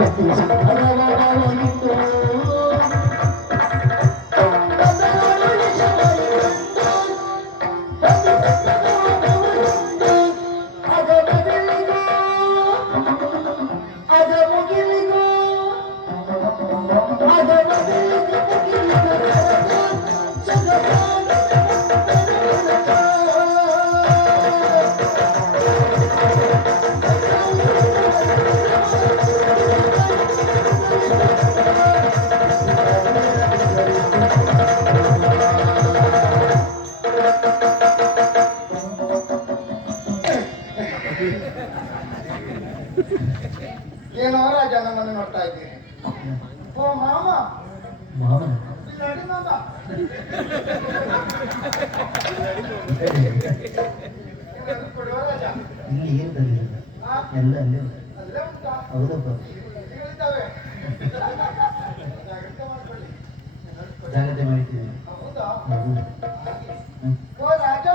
investigación. ಏನೋ ರಾಜ ನಮ್ಮನ್ನು ನೋಡ್ತಾ ಇದ್ದೀನಿ ಓ ಮಾಮ. ಇಲ್ಲಿ ಏನು ಎಲ್ಲ ಅಲ್ಲೇ ಹೌದಪ್ಪ. ಜಾಗ್ರತೆ ಮಾಡಿದ್ದೀವಿ ಹೌದಾ ಹೌದು. ಹ್ಮ್. ಓ ರಾಜ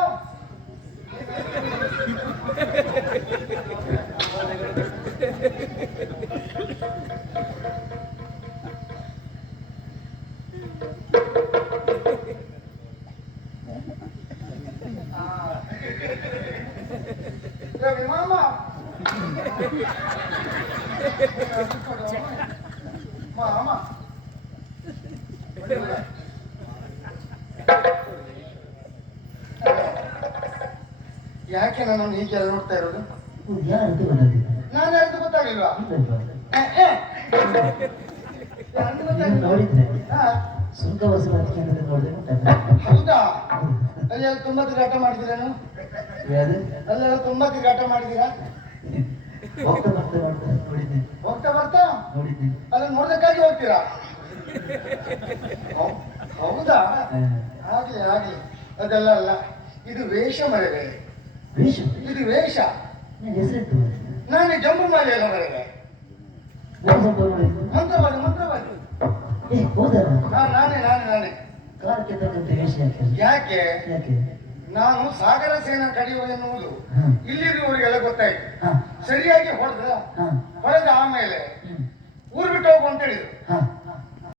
ರವಿ ಮಾಮ ಈ ಯಾಕೆ ಹೀಗೆಲ್ಲ ನೋಡ್ತಾ ಇರೋದು? ನಾನು ಗೊತ್ತಾಗ್ಲಿಲ್ವಾ. ಯಾರಿಗೂ ನೀವು ನೋಡಿದ್ರೆ? ಹಾ, ಸುಂಕ ವಸೂಲಾತಿ ಕೇಂದ್ರದಲ್ಲಿ ನೋಡಿದ್ರೆ ಗೊತ್ತಾಗ್ತದೆ. ಹೌದಾ? ಅಲ್ಲೆಲ್ಲ ತುಂಬಾ ತಿರುಗಾಟ ಮಾಡಿದಿರೇನು ಯಾವುದು? ಅಲ್ಲೆಲ್ಲ ತುಂಬಾ ತಿರುಗಾಟ ಮಾಡಿದ್ದೀರಾ? ಹೋಗ್ತಾ ಬರ್ತಾ ಹೋಗ್ತಾ ಬರ್ತಾ? ಅಲ್ಲ ನೋಡ್ದಕ್ಕಾಗಿ ಹೋಗ್ತೀರಾ? ಹೌದಾ. ಆಗ್ಲಿ ಆಗ್ಲಿ ಅದೆಲ್ಲ ಅಲ್ಲ. ಇದು ವೇಷ ಮರವೆ ವೇಷ? ಇದು ವೇಷ. ಹೆಸರಿತ್ತು ನಾನು ಜಂಬು ಮಾಡಿ ಎಲ್ಲ ನನಗೆ. ಏ ಹೌದಾ ನಾನೇ ನಾನೇ ನಾನೇ. ಯಾಕೆ? ನಾನು ಸಾಗರ ಸೇನಾ ಕಡಿಯುವ ಎನ್ನುವುದು. ಇಲ್ಲಿರುವವರಿಗೆಲ್ಲ ಗೊತ್ತಾಯ್ತು. ಸರಿಯಾಗಿ ಹೊಡೆದ ಹೊಡೆದ ಆಮೇಲೆ ಊರ್ ಬಿಟ್ಟು ಹೋಗು ಅಂತ ಹೇಳಿದ್ರು.